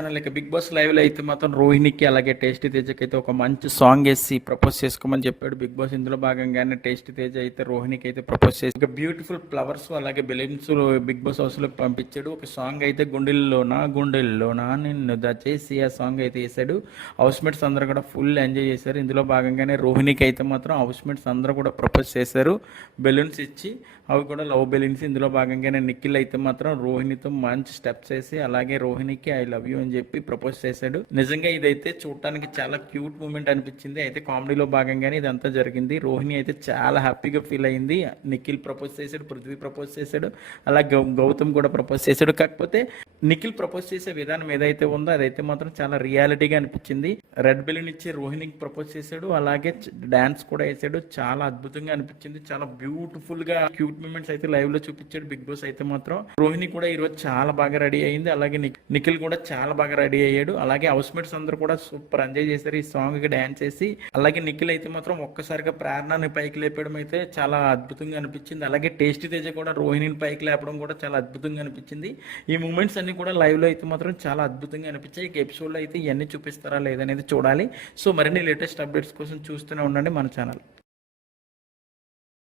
Like big boss live లో అయితే మాత్రం రోహిణికి అలాగే టేస్టీ తేజకి అయితే ఒక మంచి సాంగ్ వేసి ప్రపోజ్ చేసుకోమని చెప్పాడు బిగ్ బాస్. ఇందులో భాగంగానే టేస్టీ తేజ అయితే రోహిణికి అయితే ప్రపోజ్ చేసి ఒక బ్యూటిఫుల్ ఫ్లవర్స్ అలాగే బెలూన్స్ బిగ్ బాస్ హౌస్ లోకి పంపించాడు. ఒక సాంగ్ అయితే గుండెల్లోనా నిన్ను దచేసి ఆ సాంగ్ అయితే వేసాడు. హౌస్ మేట్స్ అందరూ కూడా ఫుల్ ఎంజాయ్ చేశారు. ఇందులో భాగంగానే రోహిణికి అయితే మాత్రం హౌస్ మేట్స్ అందరూ కూడా ప్రపోజ్ చేశారు బెలూన్స్ ఇచ్చి. అవి కూడా లవ్ బెలూన్స్. ఇందులో భాగంగానే నిఖిల్ అయితే మాత్రం రోహిణితో మంచి స్టెప్స్ వేసి అలాగే రోహిణికి ఐ లవ్ యూ అని చెప్పి ప్రపోజ్ చేశాడు. నిజంగా ఇదైతే చూడటానికి చాలా క్యూట్ మూమెంట్ అనిపించింది. అయితే కామెడీలో భాగంగానే ఇదంతా జరిగింది. రోహిణి అయితే చాలా హ్యాపీగా ఫీల్ అయింది. నిఖిల్ ప్రపోజ్ చేశాడు, పృథ్వీ ప్రపోజ్ చేశాడు, అలాగే గౌతమ్ కూడా ప్రపోజ్ చేశాడు. కాకపోతే నిఖిల్ ప్రపోజ్ చేసే విధానం ఏదైతే ఉందో అదైతే మాత్రం చాలా రియాలిటీగా అనిపించింది. రెడ్ బెలూన్ ఇచ్చి రోహిణికి ప్రపోజ్ చేశాడు, అలాగే డాన్స్ కూడా వేసాడు. చాలా అద్భుతంగా అనిపించింది. చాలా బ్యూటిఫుల్ గా క్యూట్ మూమెంట్స్ అయితే లైవ్ లో చూపించాడు బిగ్ బాస్. అయితే మాత్రం రోహిణి కూడా ఈరోజు చాలా బాగా రెడీ అయింది. అలాగే నిఖిల్ కూడా చాలా బాగా రెడీ అయ్యాడు. అలాగే హౌస్ మేట్స్ అందరూ కూడా సూపర్ ఎంజాయ్ చేశారు ఈ సాంగ్ కి డాన్స్ చేసి. అలాగే నిఖిల్ అయితే మాత్రం ఒక్కసారిగా ప్రేరణని పైకి లేపడం అయితే చాలా అద్భుతంగా అనిపించింది. అలాగే టేస్టీ తేజ కూడా రోహిణిని పైకి లేపడం కూడా చాలా అద్భుతంగా అనిపించింది. ఈ మూమెంట్స్ అన్ని కూడా లైవ్ లో అయితే మాత్రం చాలా అద్భుతంగా అనిపించాయి. ఈ ఎపిసోడ్ లో అయితే ఇవన్నీ చూపిస్తారా లేదనేది చూడాలి. సో మరిన్ని లేటెస్ట్ అప్డేట్స్ కోసం చూస్తూనే ఉండండి మన ఛానల్.